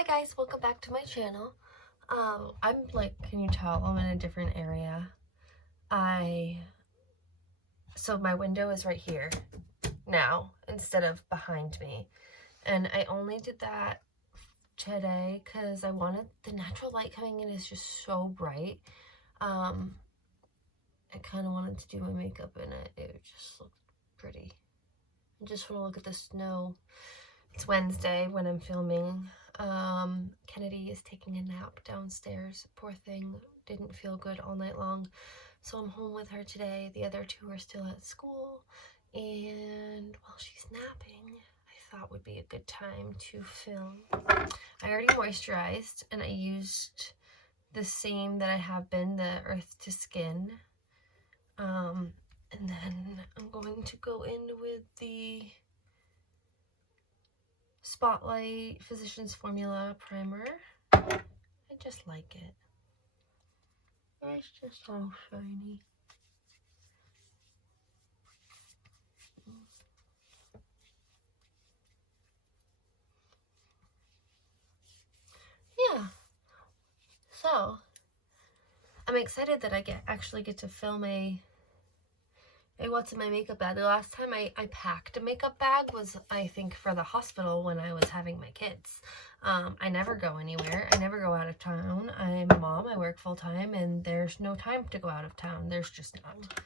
Hi guys, welcome back to my channel. I'm like, can you tell I'm in a different area? So my window is right here now instead of behind me. And I only did that today because I wanted the natural light coming in is just so bright. I kind of wanted to do my makeup in it. It just looked pretty. I just want to look at the snow. It's Wednesday when I'm filming. Kennedy is taking a nap downstairs. Poor thing, didn't feel good all night long. So I'm home with her today. The other two are still at school. And while she's napping, I thought would be a good time to film. I already moisturized and I used the same that I have been, the Earth to Skin. And then I'm going to go in with the Spotlight Physicians Formula Primer. I just like it. It's just all shiny. Yeah. So I'm excited that I actually get to film a what's in my makeup bag. The last time I packed a makeup bag was, I think, for the hospital when I was having my kids. I never go anywhere. I never go out of town. I'm a mom. I work full time and there's no time to go out of town. There's just not.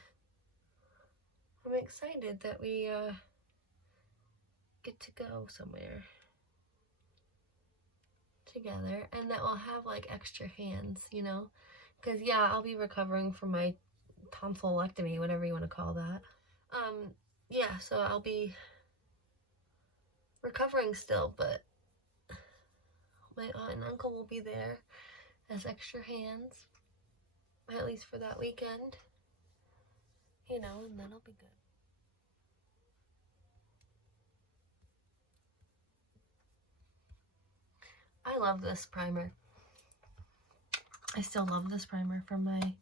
I'm excited that we get to go somewhere together and that we'll have like extra hands, you know? Because yeah, I'll be recovering from my tonsillectomy, whatever you want to call that. Yeah, so I'll be recovering still, but my aunt and uncle will be there as extra hands, at least for that weekend, you know, and that'll be good. I love this primer. I still love this primer from my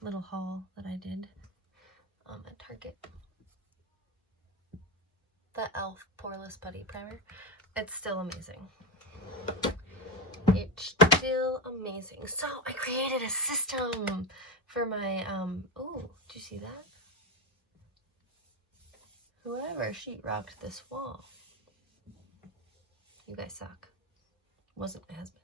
little haul that I did at Target. The e.l.f. Poreless Putty Primer. It's still amazing. It's still amazing. So I created a system for my, oh, did you see that? Whoever sheetrocked this wall. You guys suck. Wasn't my husband.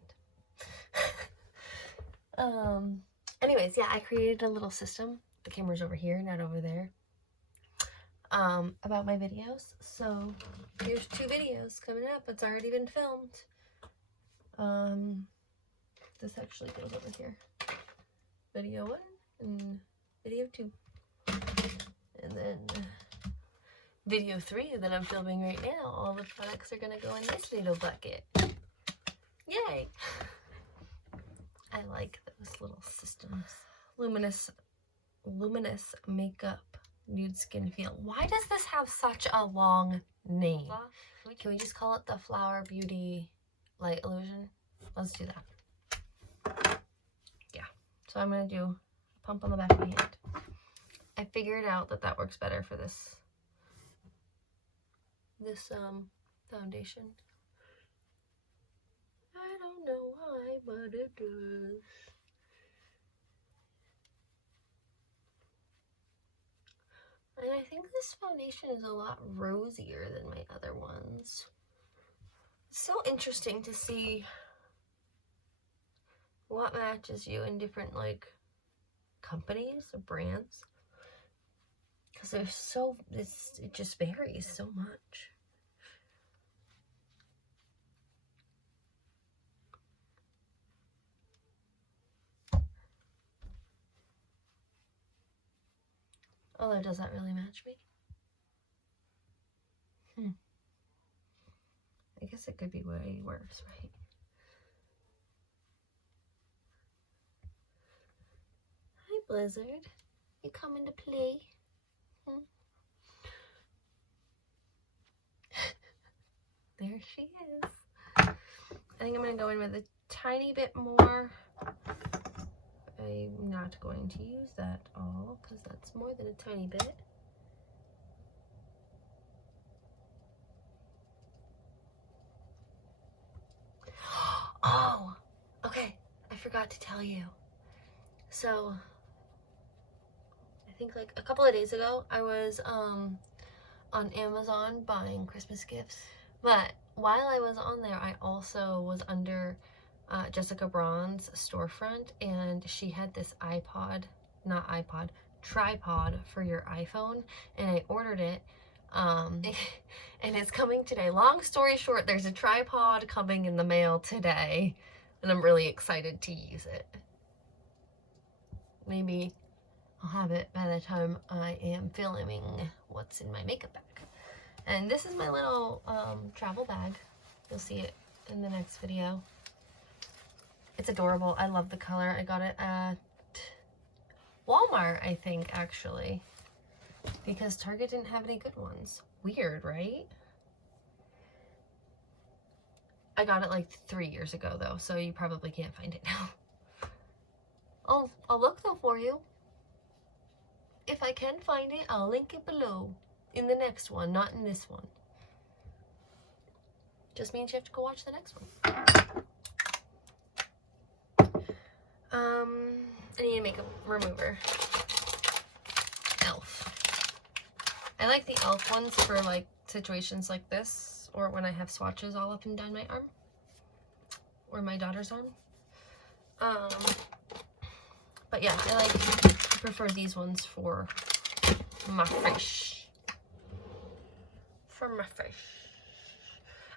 Anyways, yeah, I created a little system. The camera's over here, not over there. About my videos. So here's 2 videos coming up. It's already been filmed. This actually goes over here. Video 1 and video 2. And then video 3 that I'm filming right now. All the products are gonna go in this little bucket. Yay! I like those little systems. Luminous Makeup Nude Skin Feel. Why does this have such a long name? Can we just call it the Flower Beauty Light Illusion? Let's do that. Yeah. So I'm going to do a pump on the back of my hand. I figured out that that works better for this foundation. I don't know why, but it does. And I think this foundation is a lot rosier than my other ones. It's so interesting to see what matches you in different like companies or brands. Because they're so, it just varies so much. Although, does that really match me? I guess it could be way worse, right? Hi, Blizzard. You coming to play? There she is. I think I'm going to go in with a tiny bit more. I'm not going to use that all because that's more than a tiny bit. forgot to tell you. So, I think like a couple of days ago, I was on Amazon buying Christmas gifts. But while I was on there, I also was under Jessica Braun's storefront, and she had this tripod for your iPhone, and I ordered it. And it's coming today. Long story short, there's a tripod coming in the mail today, and I'm really excited to use it. Maybe I'll have it by the time I am filming what's in my makeup bag. And this is my little travel bag. You'll see it in the next video. It's adorable. I love the color. I got it at Walmart, I think, actually, because Target didn't have any good ones. Weird, right? I got it like 3 years ago, though, so you probably can't find it now. I'll look, though, for you. If I can find it, I'll link it below in the next one, not in this one. Just means you have to go watch the next one. I need a makeup remover. Elf. I like the Elf ones for like situations like this, or when I have swatches all up and down my arm, or my daughter's arm. But yeah, I prefer these ones for my face.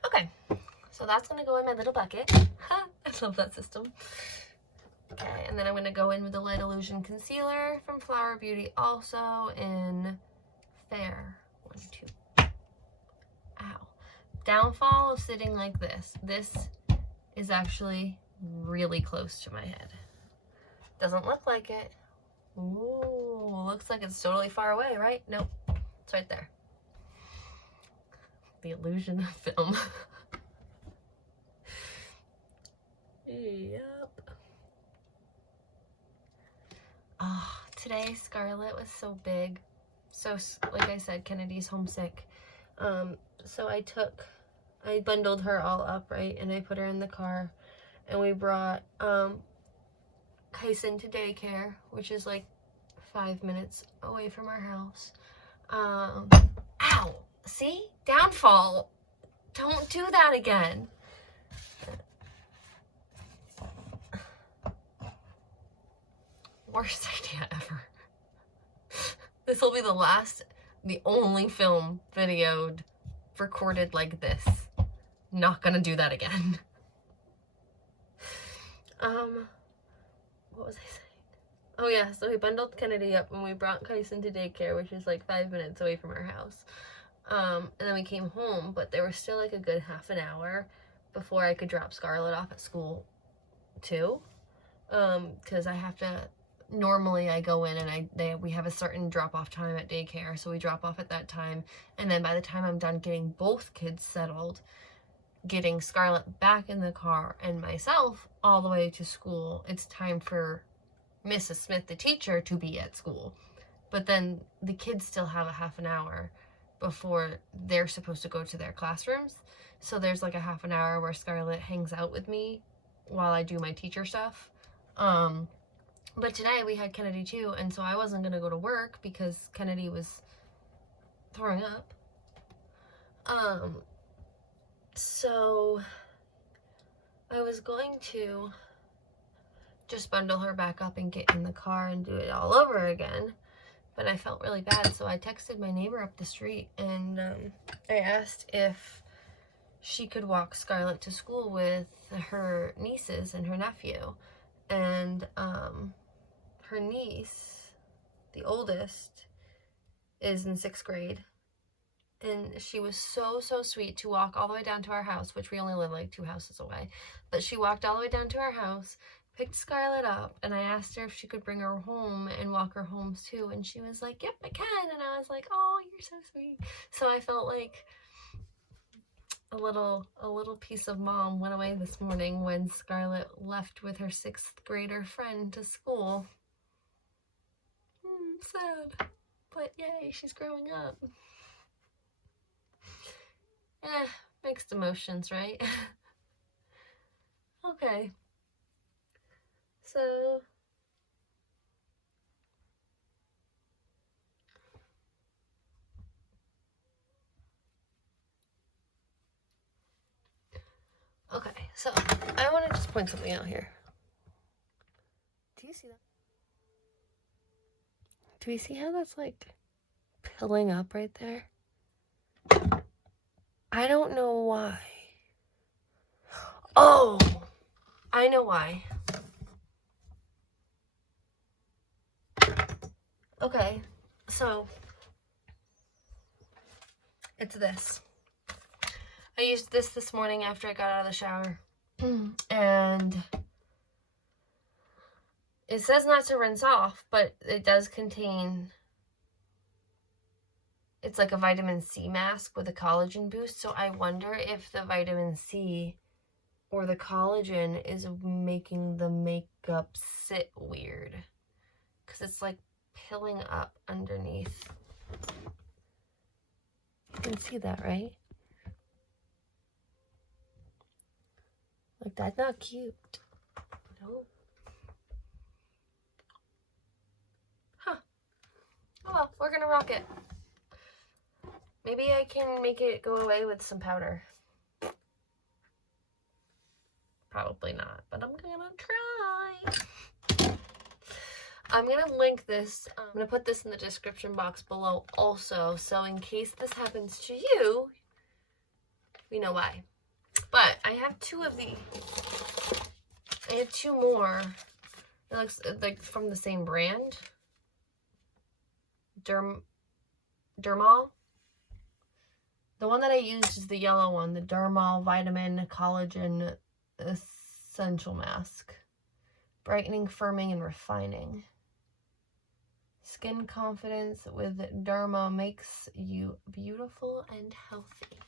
Okay, so that's gonna go in my little bucket. I love that system. Okay, and then I'm gonna go in with the Light Illusion Concealer from Flower Beauty, also in Fair. 1, 2. Ow. Downfall of sitting like this. This is actually really close to my head. Doesn't look like it. Ooh, looks like it's totally far away, right? Nope, it's right there. The illusion of film. Yep. Oh, today Scarlett was so big. So, like I said, Kennedy's homesick. So I bundled her all up, right? And I put her in the car. And we brought Kyson to daycare, which is like 5 minutes away from our house. Ow! See? Downfall. Don't do that again. Worst idea ever. This will be the only film videoed, recorded like this. Not gonna do that again. What was I saying? Oh yeah, so we bundled Kennedy up and we brought Kyson to daycare, which is like 5 minutes away from our house. And then we came home, but there was still like a good half an hour before I could drop Scarlett off at school too. Because I have to, normally I go in and we have a certain drop-off time at daycare, so we drop off at that time, and then by the time I'm done getting both kids settled, getting Scarlett back in the car and myself all the way to school, it's time for Mrs. Smith, the teacher, to be at school. But then the kids still have a half an hour before they're supposed to go to their classrooms, so there's like a half an hour where Scarlett hangs out with me while I do my teacher stuff. But today we had Kennedy too, and so I wasn't gonna go to work because Kennedy was throwing up. So I was going to just bundle her back up and get in the car and do it all over again, but I felt really bad, so I texted my neighbor up the street and I asked if she could walk Scarlett to school with her nieces and her nephew. And her niece, the oldest, is in 6th grade, and she was so sweet to walk all the way down to our house, which we only live like 2 houses away, but she walked all the way down to our house, picked Scarlett up, and I asked her if she could bring her home and walk her home too, and she was like, yep, I can. And I was like, oh, you're so sweet. So I felt like a little piece of mom went away this morning when Scarlett left with her 6th grader friend to school. Sad, but yay, she's growing up. Mixed emotions, right? Okay, so. Okay, so I want to just point something out here. Do you see that? Do we see how that's like pilling up right there? I don't know why. Oh, I know why. Okay, so it's this. I used this morning after I got out of the shower. And it says not to rinse off, but it does contain, it's like a vitamin C mask with a collagen boost. So I wonder if the vitamin C or the collagen is making the makeup sit weird. Because it's like pilling up underneath. You can see that, right? Like, that's not cute. No. Huh. Oh well, we're gonna rock it. Maybe I can make it go away with some powder. Probably not, but I'm gonna try. I'm gonna link this. I'm gonna put this in the description box below also, so in case this happens to you, we know why. But I have two of these. I have two more. It looks like from the same brand. Dermal. The one that I used is the yellow one, the Dermal Vitamin Collagen Essential Mask. Brightening, firming, and refining. Skin confidence with Derma makes you beautiful and healthy.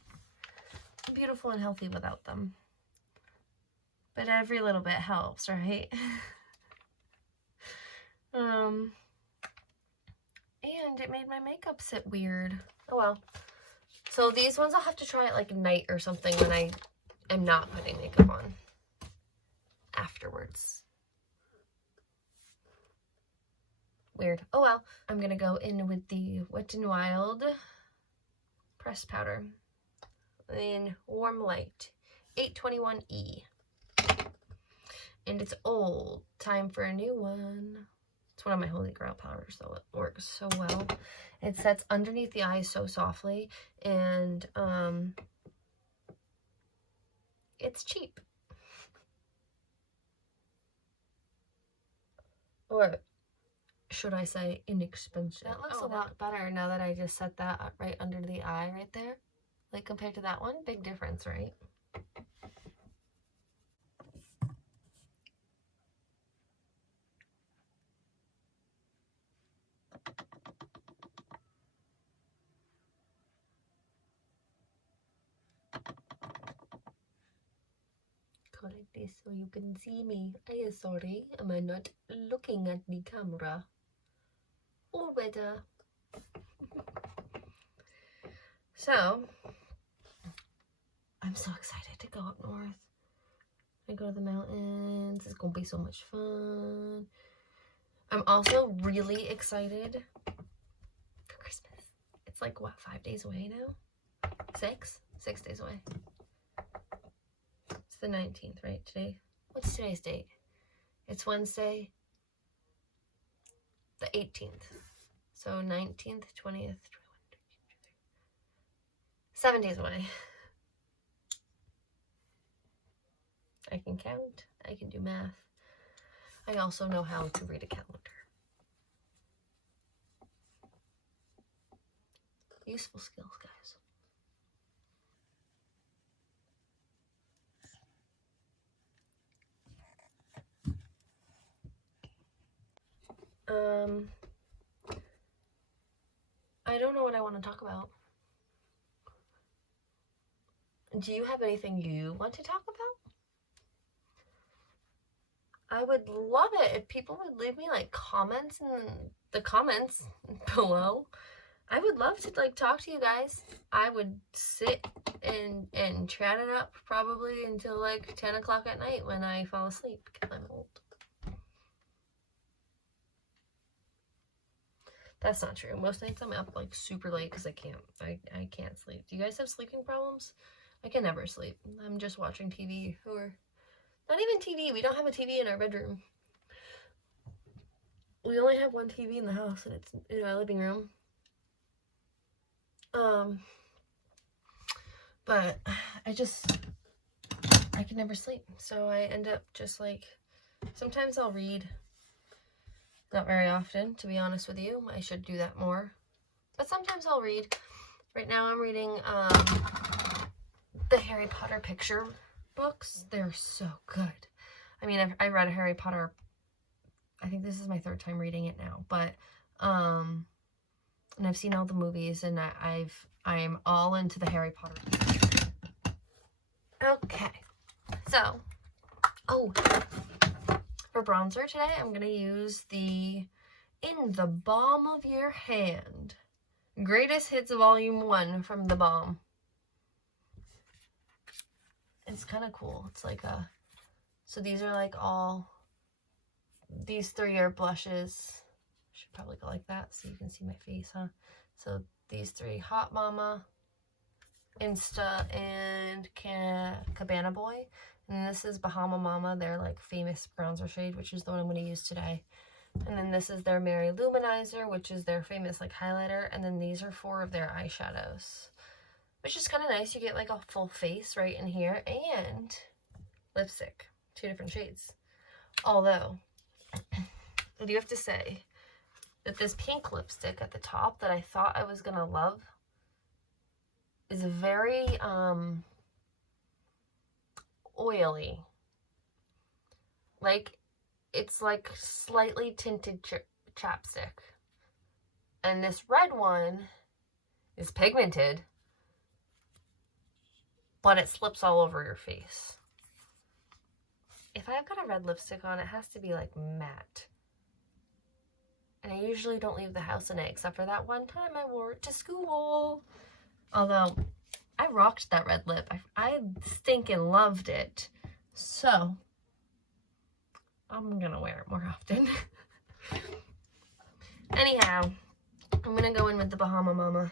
Beautiful and healthy without them. But every little bit helps, right? And it made my makeup sit weird. Oh well. So these ones I'll have to try at like night or something when I am not putting makeup on afterwards. Weird. Oh well. I'm gonna go in with the Wet n Wild pressed powder in Warm Light 821E. And it's old. Time for a new one. It's one of my holy grail powders, so it works so well. It sets underneath the eyes so softly, and it's cheap. Or should I say inexpensive? That looks a lot better now that I just set that right under the eye right there. Like compared to that one, big difference, right? Go like this so you can see me. I am sorry, am I not looking at the camera? Or better. So, I'm so excited to go up north. I go to the mountains. It's gonna be so much fun. I'm also really excited for Christmas. It's like, what, 5 days away now? 6? 6 days away. It's the 19th, right? Today? What's today's date? It's Wednesday, the 18th. So 19th, 20th, 7 days away. I can count. I can do math. I also know how to read a calendar. Useful skills, guys. I don't know what I want to talk about. Do you have anything you want to talk about? I would love it if people would leave me like comments in the comments below. I would love to like talk to you guys. I would sit and chat it up probably until like 10 o'clock at night when I fall asleep because I'm old. That's not true. Most nights I'm up like super late because I can't sleep. Do you guys have sleeping problems? I can never sleep. I'm just watching TV, or not even TV. We don't have a TV in our bedroom. We only have one TV in the house, and it's in our living room. But I can never sleep. So I end up just like, sometimes I'll read. Not very often, to be honest with you. I should do that more. But sometimes I'll read. Right now I'm reading the Harry Potter picture books. They're so good. I mean, I read Harry Potter, I think this is my 3rd time reading it now. But, and I've seen all the movies, and I'm all into the Harry Potter. Okay. So, for bronzer today, I'm going to use the In the Balm of Your Hand Greatest Hits Volume 1 from The Balm. It's kind of cool. It's like so these are like these 3 are blushes. Should probably go like that so you can see my face, huh? So these 3, Hot Mama, Insta, and Cabana Boy. And this is Bahama Mama, their like famous bronzer shade, which is the one I'm going to use today. And then this is their Mary Luminizer, which is their famous like highlighter. And then these are 4 of their eyeshadows, which is kind of nice. You get like a full face right in here, and lipstick, 2 different shades. Although, I do have to say that this pink lipstick at the top that I thought I was going to love is very oily. Like, it's like slightly tinted chapstick. And this red one is pigmented, but it slips all over your face. If I've got a red lipstick on, it has to be like matte. And I usually don't leave the house in it, except for that one time I wore it to school. Although, I rocked that red lip. I stinking loved it. So, I'm gonna wear it more often. Anyhow, I'm gonna go in with the Bahama Mama.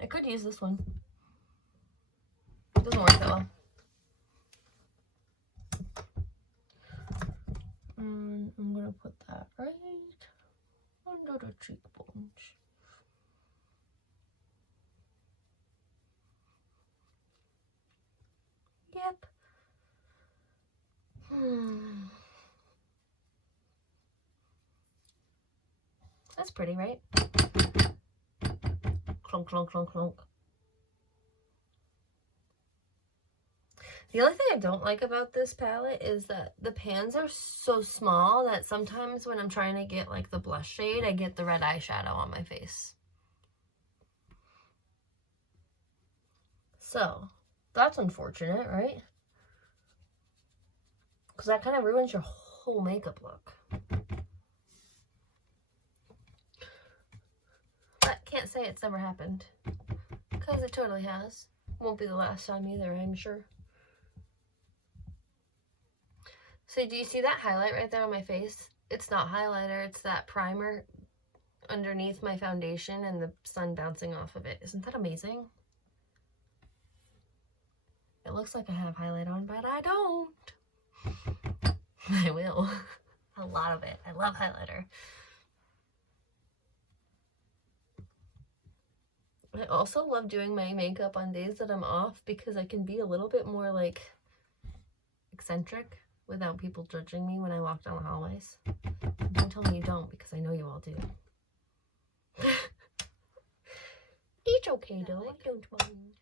I could use this one. It doesn't work that well. And I'm gonna put that right under the cheekbones. Yep. That's pretty, right? Clunk, clunk, clunk, clunk. The only thing I don't like about this palette is that the pans are so small that sometimes when I'm trying to get like the blush shade, I get the red eyeshadow on my face. So, that's unfortunate, right? Because that kind of ruins your whole makeup look. But can't say it's never happened. Because it totally has. Won't be the last time either, I'm sure. So do you see that highlight right there on my face? It's not highlighter, it's that primer underneath my foundation and the sun bouncing off of it. Isn't that amazing? It looks like I have highlight on, but I don't. I will. A lot of it. I love highlighter. I also love doing my makeup on days that I'm off because I can be a little bit more like eccentric without people judging me when I walk down the hallways. Don't tell me you don't, because I know you all do. It's okay though, I don't mind.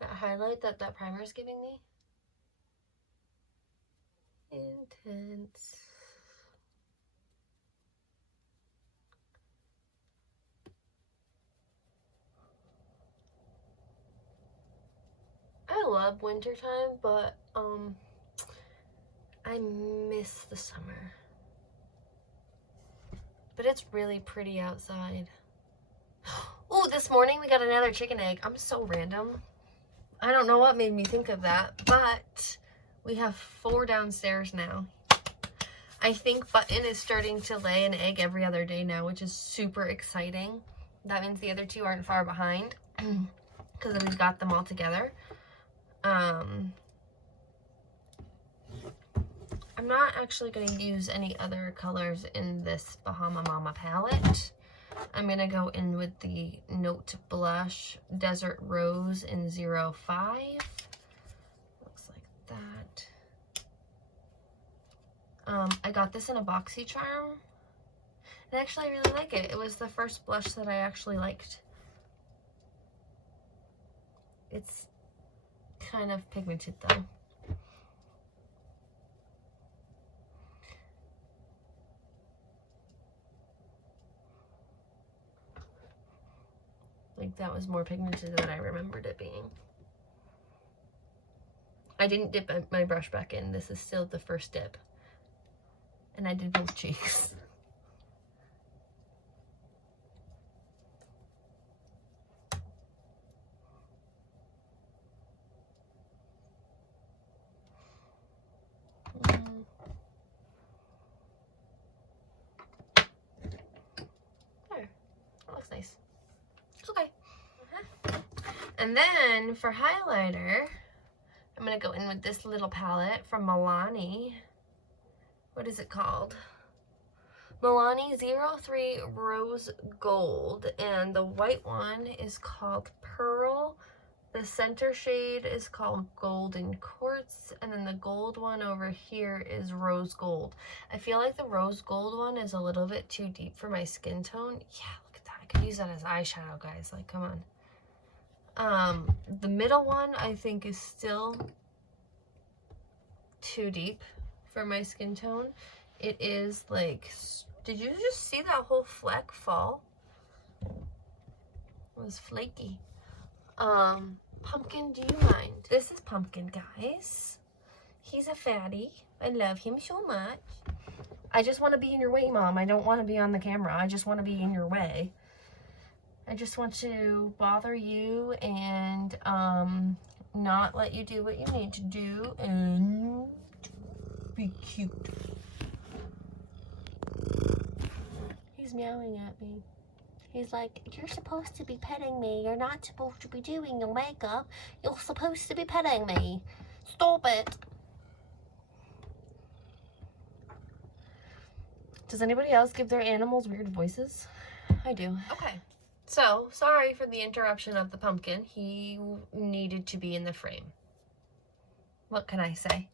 That highlight that primer is giving me. Intense. I love wintertime, but I miss the summer. But it's really pretty outside. Oh, this morning we got another chicken egg. I'm so random. I don't know what made me think of that, but we have 4 downstairs now. I think Button is starting to lay an egg every other day now, which is super exciting. That means the other two aren't far behind because we've got them all together. I'm not actually going to use any other colors in this Bahama Mama palette. I'm going to go in with the Note Blush Desert Rose in 05. Looks like that. I got this in a BoxyCharm. And actually I really like it. It was the first blush that I actually liked. It's kind of pigmented though. Like that was more pigmented than I remembered it being. I didn't dip my brush back in. This is still the first dip. And I did both cheeks. There, that looks nice. Okay. And then for highlighter, I'm gonna go in with this little palette from Milani. What is it called? Milani 03 Rose Gold, and the white one is called Pearl. The center shade is called Golden Quartz, and then the gold one over here is Rose Gold. I feel like the Rose Gold one is a little bit too deep for my skin tone. Yeah, look at that. I could use that as eyeshadow, guys. Like, come on. The middle one I think is still too deep for my skin tone. It is like, did you just see that whole fleck fall? It was flaky. Pumpkin, do you mind? This is Pumpkin, guys. He's a fatty. I love him so much. I just want to be in your way, Mom. I don't want to be on the camera. I just want to be in your way. I just want to bother you and not let you do what you need to do and be cute. He's meowing at me. He's like, you're supposed to be petting me. You're not supposed to be doing your makeup. You're supposed to be petting me. Stop it. Does anybody else give their animals weird voices? I do. Okay. So, sorry for the interruption of the pumpkin. He needed to be in the frame. What can I say?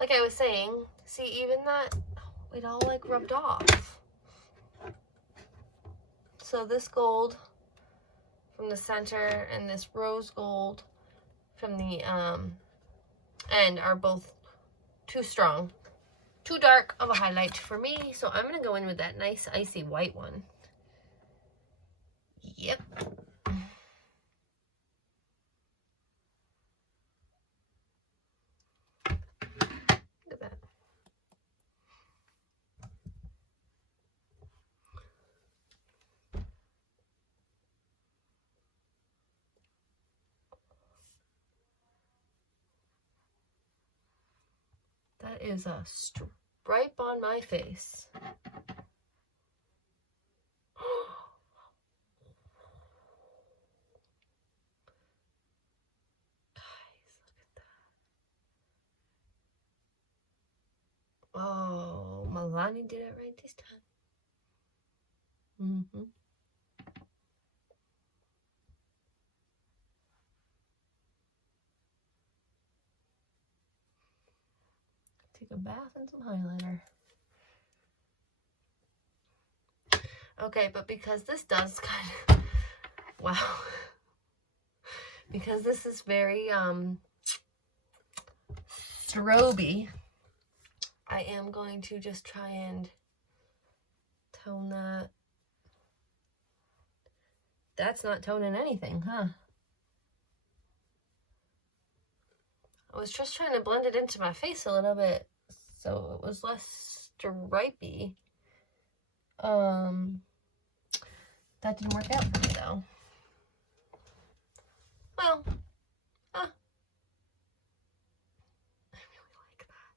Like I was saying, see, even that, it all like rubbed off. So this gold from the center and this rose gold from the end are both too strong, too dark of a highlight for me. So I'm going to go in with that nice icy white one. Yep. Look at that. That is a stripe on my face. Oh, Milani did it right this time. Take a bath and some highlighter. Okay, but because this does kind of, wow. Because this is very strobe-y, I am going to just try and tone that. That's not toning anything, huh? I was just trying to blend it into my face a little bit so it was less stripey. That didn't work out for me though. Well, I really like that.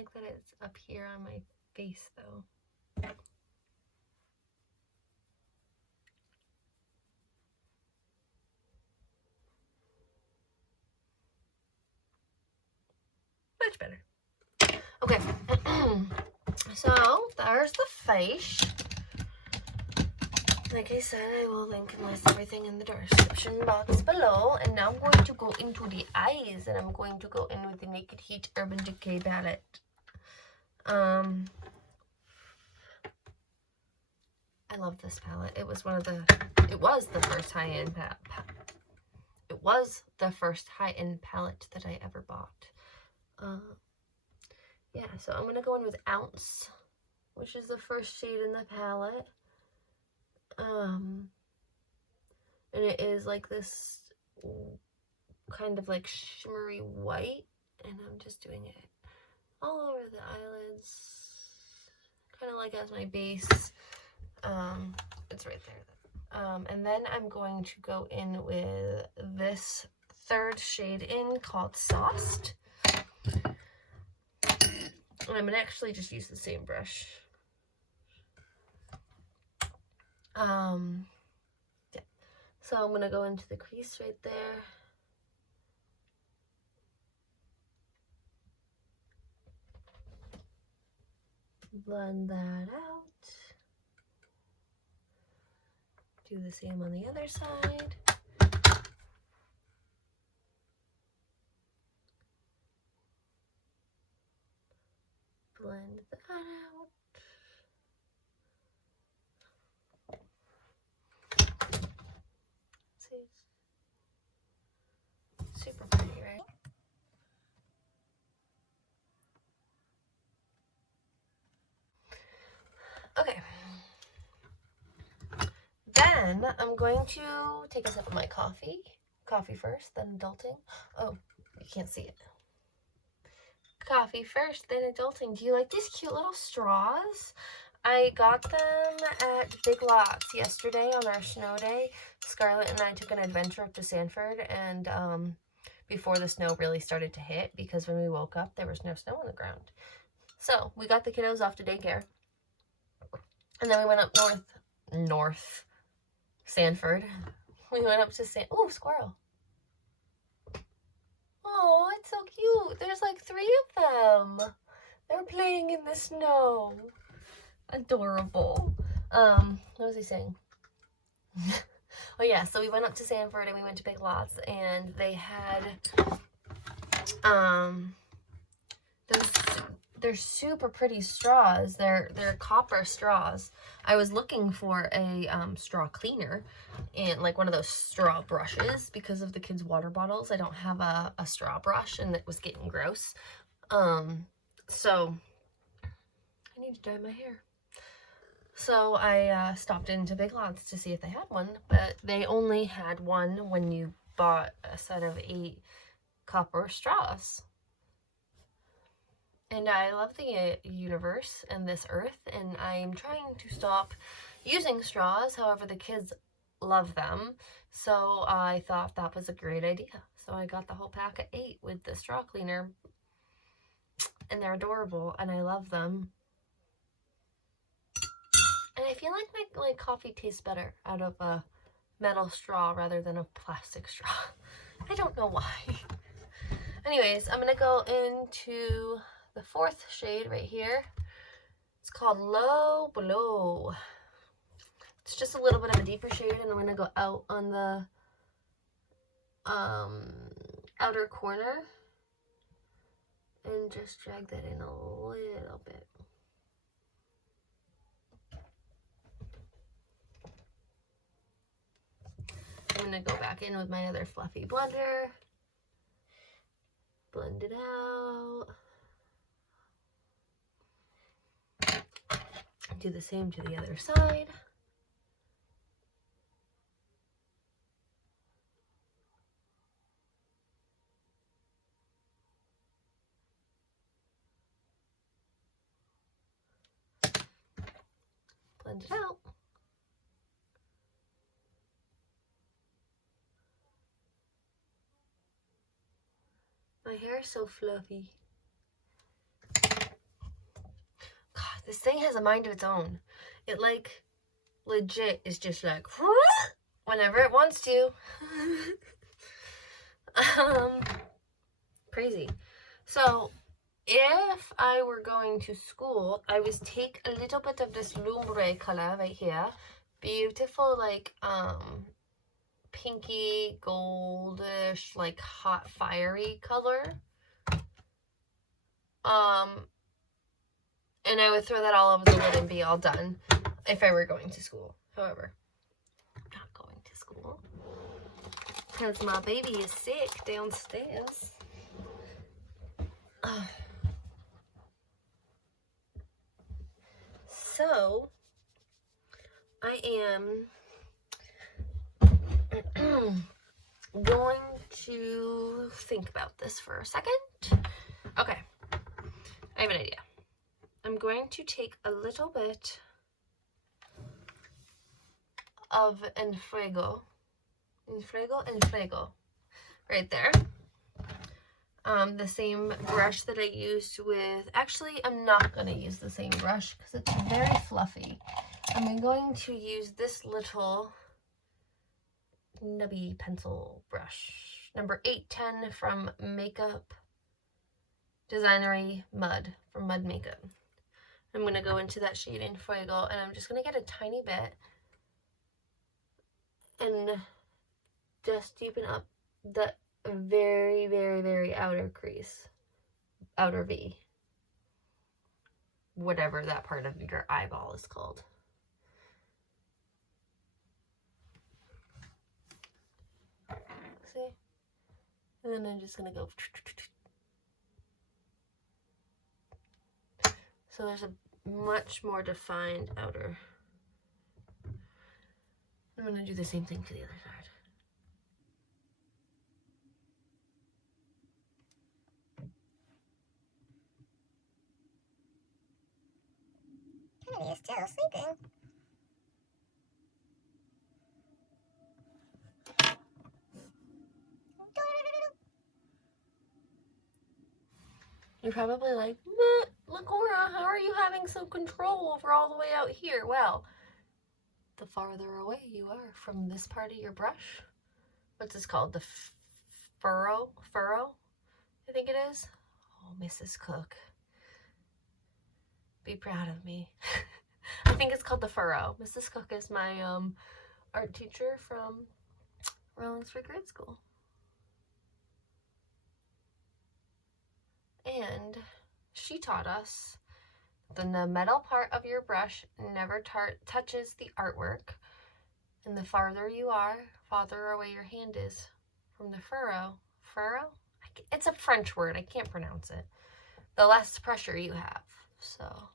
like that it's up here on my face though. Much better. Okay. So there's the face. Like I said, I will link and list everything in the description box below. And now I'm going to go into the eyes, and I'm going to go in with the Naked Heat Urban Decay palette. I love this palette. It was the first high-end it was the first high-end palette that I ever bought. Yeah, so I'm gonna go in with Ounce, which is the first shade in the palette. And it is like this kind of like shimmery white, and I'm just doing it all over the eyelids, kind of like as my base. It's right there. And then I'm going to go in with this third shade in called Sauced. And I'm gonna actually just use the same brush. Yeah. So I'm gonna go into the crease right there. Blend that out. Do the same on the other side. Blend that out. See, it's super pretty, right? Okay. Then I'm going to take a sip of my coffee. Coffee first, then adulting. Oh, you can't see it. Coffee first, then adulting. Do you like these cute little straws? I got them at Big Lots yesterday on our snow day. Scarlett and I took an adventure up to Sanford, and before the snow really started to hit, because when we woke up there was no snow on the ground. So we got the kiddos off to daycare, and then we went up north Sanford. We went up to oh, squirrel. Oh, it's so cute. There's like 3 of them. They're playing in the snow. Adorable. What was he saying? Oh yeah, so we went up to Sanford and we went to Big Lots, and they had they're super pretty straws. They're copper straws. I was looking for a straw cleaner and like one of those straw brushes because of the kids' water bottles. I don't have a straw brush, and it was getting gross. So I need to dye my hair. So I stopped into Big Lots to see if they had one, but they only had one when you bought a set of 8 copper straws. And I love the universe and this earth, and I'm trying to stop using straws. However, the kids love them, so I thought that was a great idea. So I got the whole pack of 8 with the straw cleaner, and they're adorable, and I love them. And I feel like my coffee tastes better out of a metal straw rather than a plastic straw. I don't know why. Anyways, I'm going to go into the 4th shade right here. It's called Low Below. It's just a little bit of a deeper shade, and I'm going to go out on the outer corner and just drag that in a little bit. I'm going to go back in with my other fluffy blender. Blend it out. Do the same to the other side. Blend it out. My hair is so fluffy. This thing has a mind of its own. It like legit is just like whenever it wants to. Crazy. So if I were going to school, I would take a little bit of this lumbre color right here. Beautiful, like pinky goldish, like hot fiery color. And I would throw that all over the lid and be all done if I were going to school. However, I'm not going to school because my baby is sick downstairs. So I am going to think about this for a second. Okay, I have an idea. I'm going to take a little bit of Enfrego right there. The same brush that I used with, actually I'm not going to use the same brush because it's very fluffy. I'm going to use this little nubby pencil brush, number 810 from Makeup Designery Mud, from Mud Makeup. I'm going to go into that shade in Fuego, and I'm just going to get a tiny bit and just deepen up the very, very, very outer crease, outer V, whatever that part of your eyeball is called. See? And then I'm just going to go. So there's a much more defined outer. I'm going to do the same thing to the other side. Penny is still sleeping. You're probably like, Lakora, how are you having some control over all the way out here? Well, the farther away you are from this part of your brush, what's this called? The furrow, I think it is. Oh, Mrs. Cook, be proud of me. I think it's called the furrow. Mrs. Cook is my art teacher from Rollinsford Grade School. And she taught us that the metal part of your brush never touches the artwork. And the farther you are, farther away your hand is from the furrow. It's a French word. I can't pronounce it. The less pressure you have. So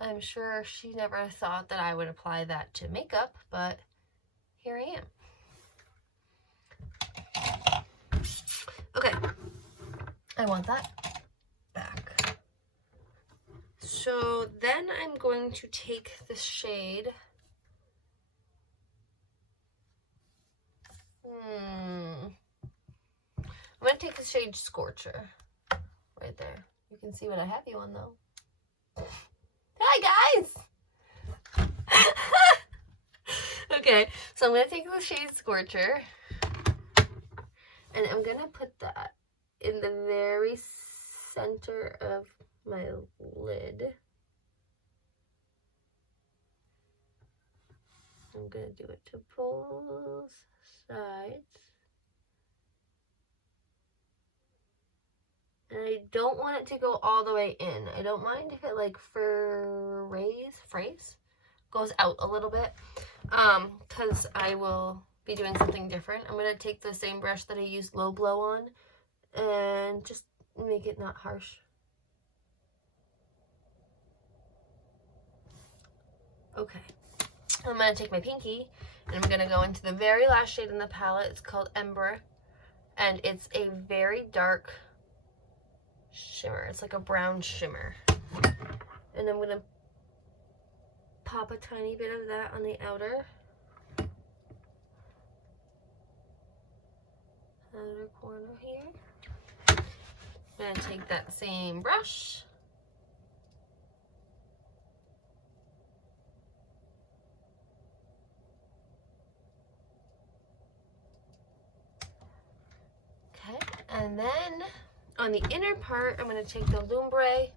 I'm sure she never thought that I would apply that to makeup, but here I am. Okay, I want that back. So then I'm going to take the shade. I'm going to take the shade Scorcher right there. You can see what I have you on though. Hi guys! Okay, so I'm going to take the shade Scorcher. And I'm going to put that in the very center of my lid. I'm going to do it to both sides. And I don't want it to go all the way in. I don't mind if it like goes out a little bit. Because I will be doing something different. I'm going to take the same brush that I used Low Blow on and just make it not harsh. Okay, I'm going to take my pinky and I'm going to go into the very last shade in the palette. It's called Ember, and it's a very dark shimmer. It's like a brown shimmer. And I'm going to pop a tiny bit of that on the outer corner here. I'm gonna take that same brush. Okay, and then on the inner part, I'm gonna take the lumbre,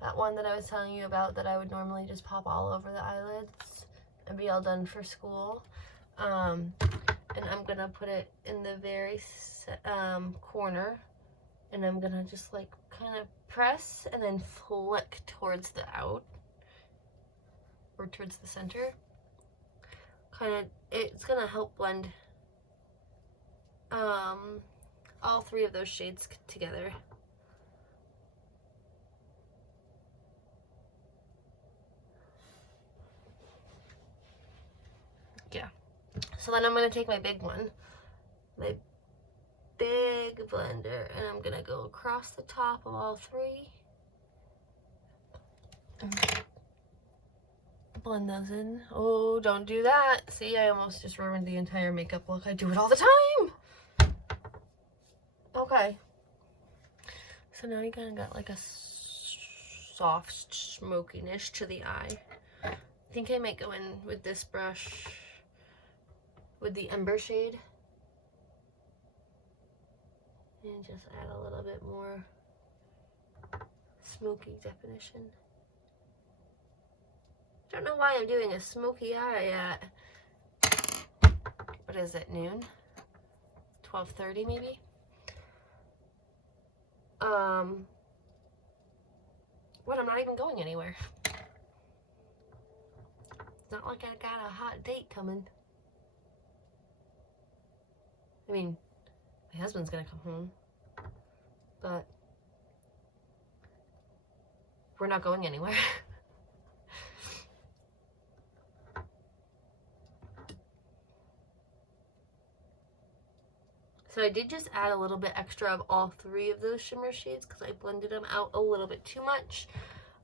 that one that I was telling you about that I would normally just pop all over the eyelids and be all done for school. And I'm gonna put it in the very corner, and I'm gonna just like kind of press and then flick towards the out or towards the center. Kind of, it's gonna help blend all three of those shades together. Yeah. So then I'm gonna take my big one, my big blender, and I'm gonna go across the top of all three. Blend those in. Oh, don't do that. See, I almost just ruined the entire makeup look. I do it all the time. Okay. So now you kind of got like a soft smokiness to the eye. I think I might go in with this brush with the Ember shade and just add a little bit more smoky definition. Don't know why I'm doing a smoky eye at, what is it, noon? 12:30 maybe? What, I'm not even going anywhere. It's not like I got a hot date coming. I mean, my husband's gonna come home, but we're not going anywhere. So I did just add a little bit extra of all three of those shimmer shades because I blended them out a little bit too much.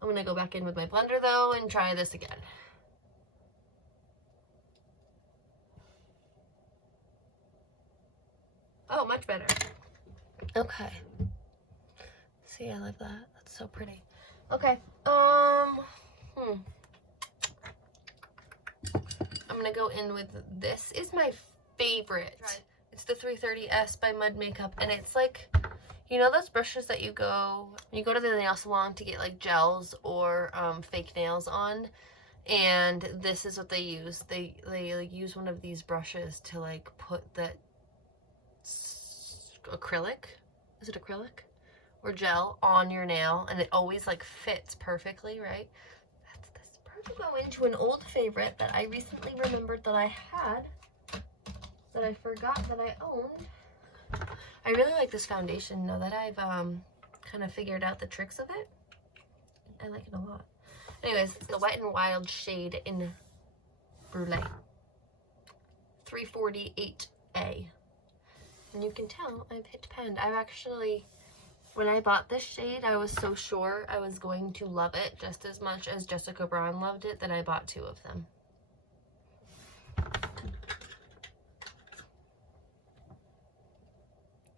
I'm gonna go back in with my blender though and try this again. Oh, much better. Okay. See, I love that. That's so pretty. Okay. I'm gonna go in with this. Is my favorite. It's the 330S by Mud Makeup, and it's like, you know those brushes that you go to the nail salon to get like gels or fake nails on, and this is what they use. They like use one of these brushes to like put that acrylic, is it acrylic or gel on your nail, and it always like fits perfectly, right? That's this brush. Go into an old favorite that I recently remembered that I had, that I forgot that I owned. I really like this foundation now that I've kind of figured out the tricks of it. I like it a lot. Anyways, it's the Wet n Wild shade in Brulee. 348A. And you can tell I've hit penned. I've actually, when I bought this shade, I was so sure I was going to love it just as much as Jessica Braun loved it that I bought 2 of them.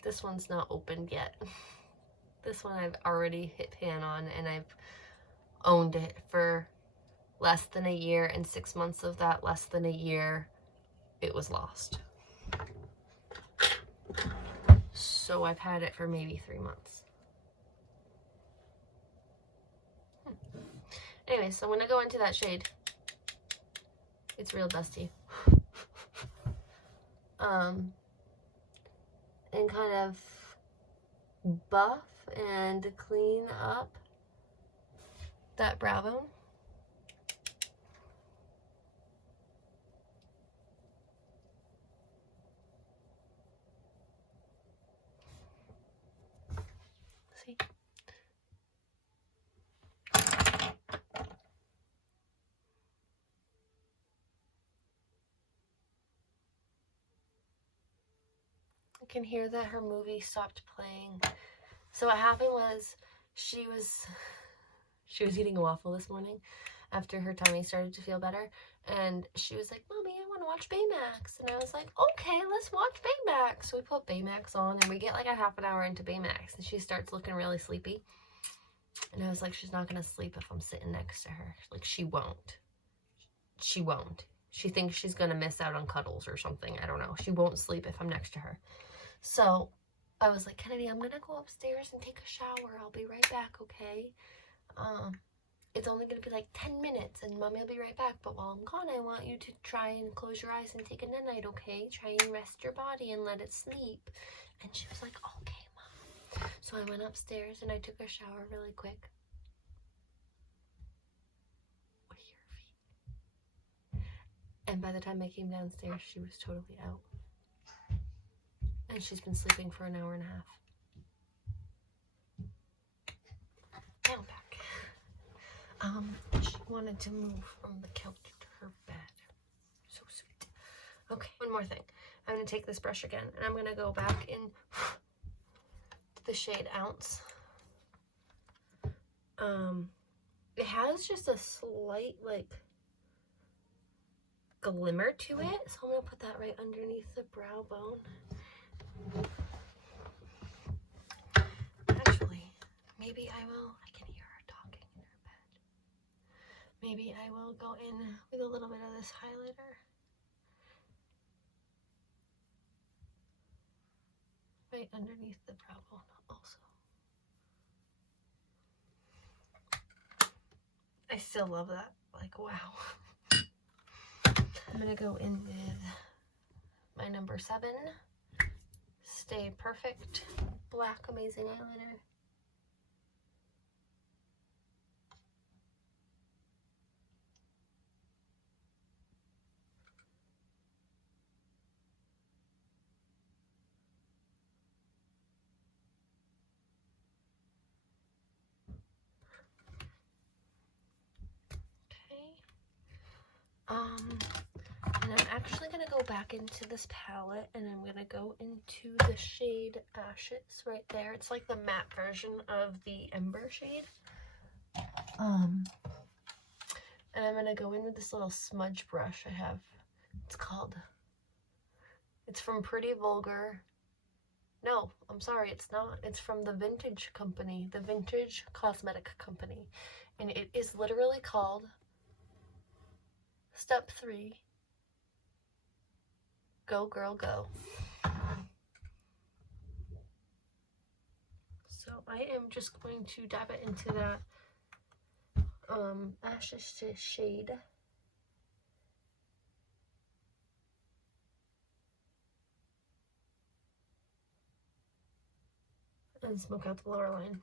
This one's not opened yet. This one I've already hit pan on, and I've owned it for less than a year, and 6 months of that less than a year, it was lost. So I've had it for maybe 3 months. Anyway, so I'm gonna go into that shade. It's real dusty. And kind of buff and clean up that brow bone. See? I can hear that her movie stopped playing. So what happened was she was eating a waffle this morning after her tummy started to feel better, and she was like, "Mommy, I want want to watch Baymax. And I was like, okay, let's watch Baymax. So we put Baymax on, and we get like a half an hour into Baymax, and she starts looking really sleepy. And I was like, she's not going to sleep if I'm sitting next to her. Like, she won't. She won't. She thinks she's going to miss out on cuddles or something. I don't know. She won't sleep if I'm next to her. So I was like, Kennedy, I'm going to go upstairs and take a shower. I'll be right back, okay? It's only going to be like 10 minutes, and Mommy will be right back. But while I'm gone, I want you to try and close your eyes and take a night-night, okay? Try and rest your body and let it sleep. And she was like, okay, Mom. So I went upstairs, and I took a shower really quick. And by the time I came downstairs, she was totally out. And she's been sleeping for an hour and a half. Now back. She wanted to move from the couch to her bed. So sweet. Okay, one more thing. I'm going to take this brush again, and I'm going to go back in to the shade Ounce. It has just a slight, like, glimmer to it, so I'm gonna put that right underneath the brow bone. Actually, maybe I can hear her talking in her bed. Maybe I will go in with a little bit of this highlighter right underneath the brow bone also. I still love that, like, wow. I'm going to go in with my number 7, Stay Perfect Black Amazing Eyeliner. And I'm actually going to go back into this palette, and I'm going to go into the shade Ashes right there. It's like the matte version of the Ember shade. And I'm going to go in with this little smudge brush I have. It's from Pretty Vulgar. No, I'm sorry, it's not. It's from the Vintage Company, the Vintage Cosmetic Company. And it is literally called Step 3, Go Girl Go. So I am just going to dab it into that Ashes shade. And smoke out the lower line.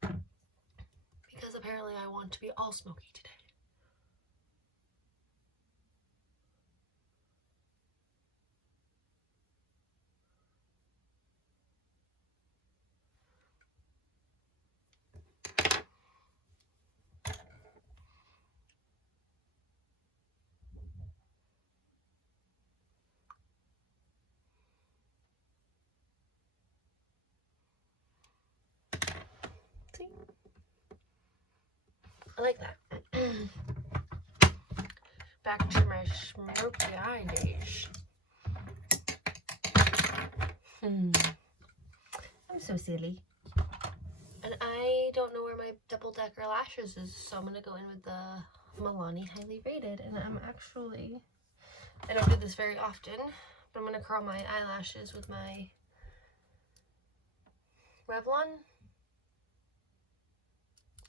Because apparently I want to be all smoky today. See? I like that. Back to my smoky eye days. I'm so silly. And I don't know where my double decker lashes is, so I'm gonna go in with the Milani Highly Rated. And I don't do this very often, but I'm gonna curl my eyelashes with my Revlon.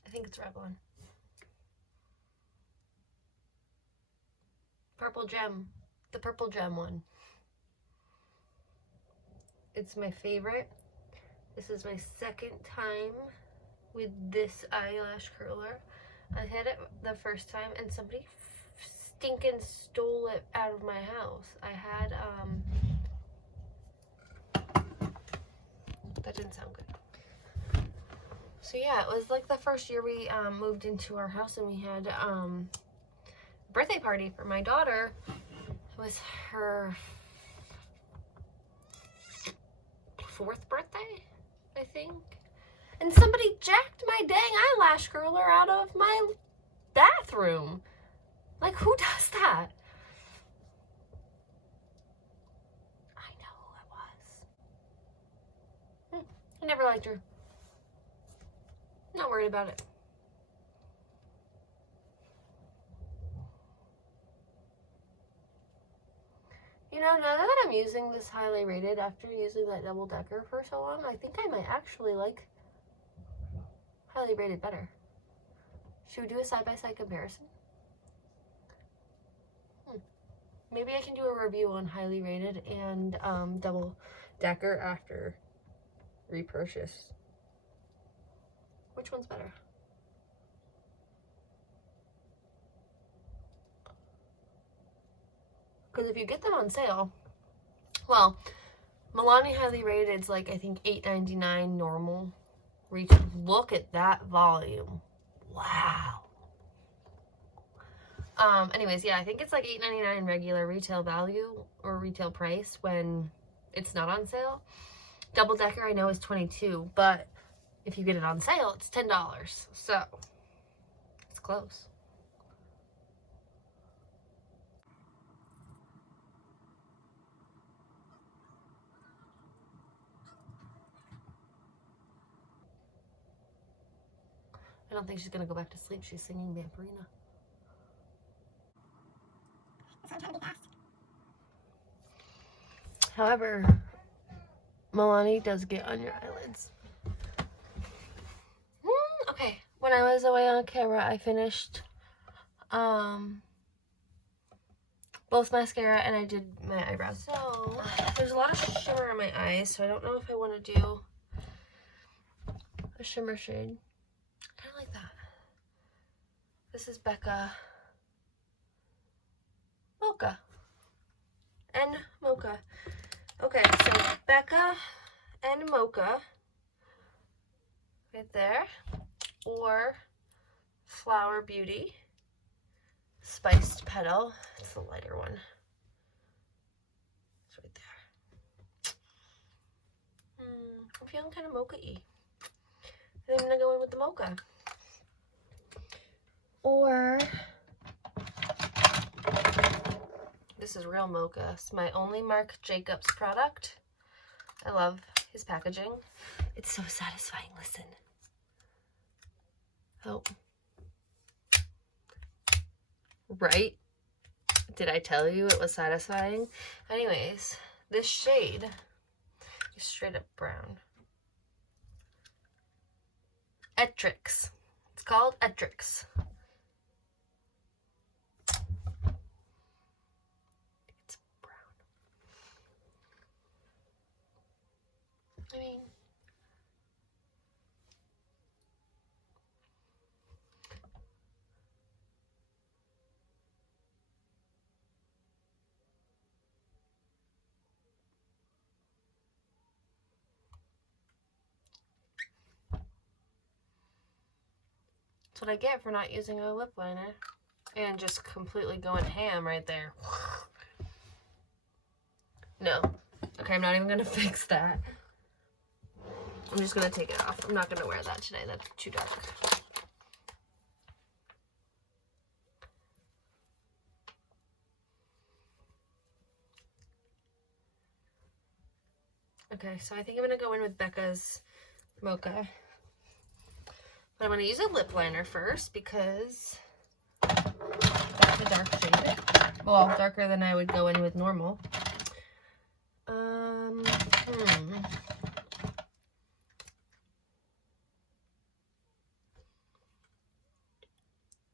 I think it's Revlon. Purple Gem. The Purple Gem one. It's my favorite. This is my second time with this eyelash curler. I had it the first time and somebody stinking stole it out of my house. I had, that didn't sound good. So yeah, it was like the first year we moved into our house, and we had a birthday party for my daughter. It was her 4th birthday, I think. And somebody jacked my dang eyelash curler out of my bathroom. Like, who does that? I know who it was. I never liked her. Not worried about it. You know, now that I'm using this highly rated after using that double decker for so long, I think I might actually like highly rated better. Should we do a side-by-side comparison? Maybe I can do a review on highly rated and double decker after repurchase. Which one's better? Because if you get them on sale, well, Milani highly rated is like, I think $8.99 normal retail. Look at that volume. Wow. Anyways, yeah, I think it's like $8.99 regular retail value or retail price when it's not on sale. Double decker I know is $22, but if you get it on sale, it's $10. So it's close. I don't think she's gonna go back to sleep. She's singing Vampirina. However, Milani does get on your eyelids. Okay, when I was away on camera, I finished both mascara and I did my eyebrows. So there's a lot of shimmer in my eyes, so I don't know if I want to do a shimmer shade. Kind of like that. This is Becca Mocha and Mocha. Okay, so Becca and Mocha right there, or Flower Beauty Spiced Petal. It's the lighter one. It's right there. I'm feeling kind of mocha-y. I think I'm gonna go in with the Mocha. Or this is real Mocha. It's my only Marc Jacobs product. I love his packaging. It's so satisfying. Listen. Oh. Right? Did I tell you it was satisfying? Anyways, this shade is straight up brown. Etrix. It's called Etrix. It's brown. I mean, that's what I get for not using a lip liner and just completely going ham right there. No. Okay, I'm not even gonna fix that. I'm just gonna take it off. I'm not gonna wear that today. That's too dark. Okay, so I think I'm gonna go in with Becca's Mocha. But I'm gonna use a lip liner first because that's a dark shade. Well, darker than I would go in with normal.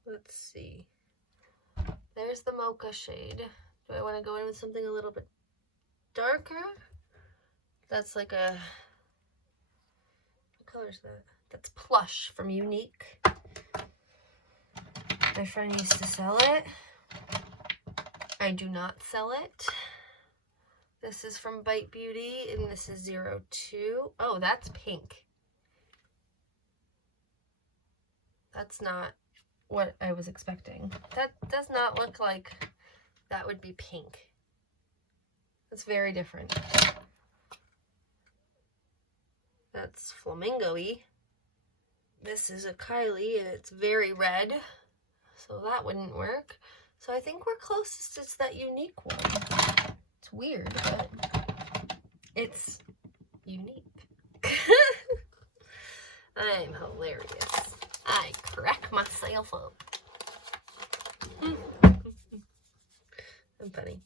Let's see. There's the Mocha shade. Do I want to go in with something a little bit darker? That's like a, what color is that? That's Plush from Younique. My friend used to sell it. I do not sell it. This is from Bite Beauty, and this is 02. Oh, that's pink. That's not what I was expecting. That does not look like that would be pink. It's very different. That's flamingo-y. This is a Kylie, and it's very red, so that wouldn't work. So I think we're closest. It's that Younique one. It's weird, but it's unique. I'm hilarious. I crack myself up. I'm funny.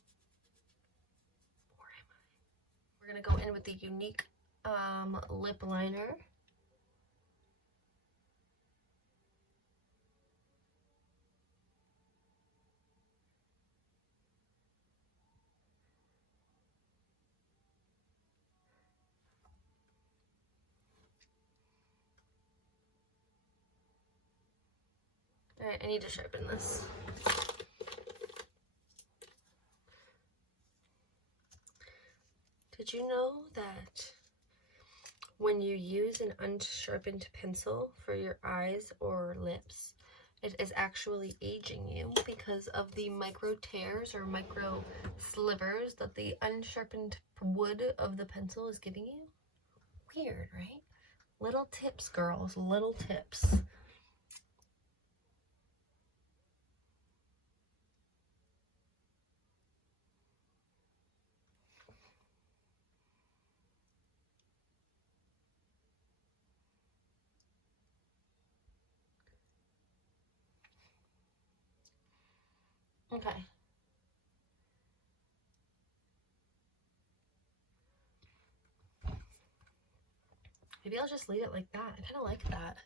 Where am I? We're gonna go in with the Younique lip liner. Alright, I need to sharpen this. Did you know that when you use an unsharpened pencil for your eyes or lips, it is actually aging you because of the micro tears or micro slivers that the unsharpened wood of the pencil is giving you? Weird, right? Little tips, girls, little tips. Okay. Maybe I'll just leave it like that. I kind of like that.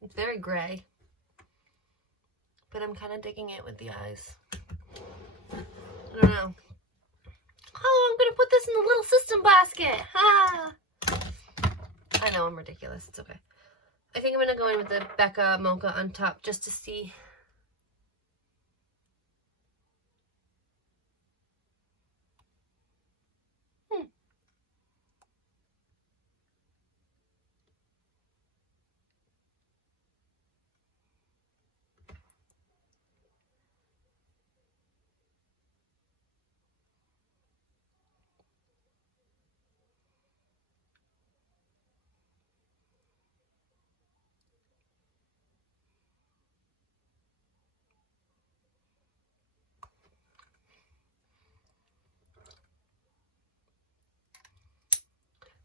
It's very gray, but I'm kind of digging it with the eyes. I don't know. Oh, I'm gonna put this in the little system basket. Ah. I know I'm ridiculous. It's okay. I think I'm gonna go in with the Becca Mocha on top just to see.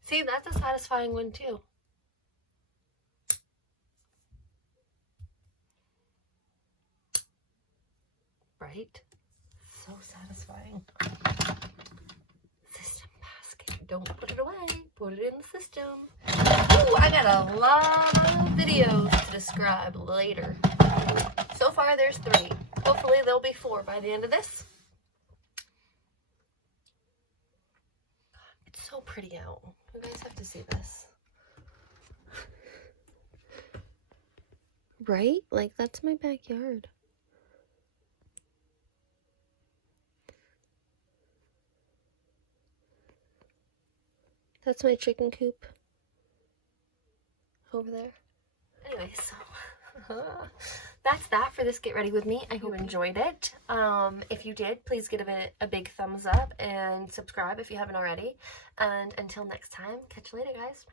See, that's a satisfying one too. Right? So satisfying. System basket. Don't put it away. Put it in the system. Ooh, I got a lot of videos to describe later. So far, there's 3. Hopefully, there'll be 4 by the end of this. It's so pretty out. You guys have to see this. Right? Like, that's my backyard. That's my chicken coop over there. Anyway, so that's that for this Get Ready With Me. I hope you enjoyed it. If you did, please give it a big thumbs up and subscribe if you haven't already. And until next time, catch you later, guys.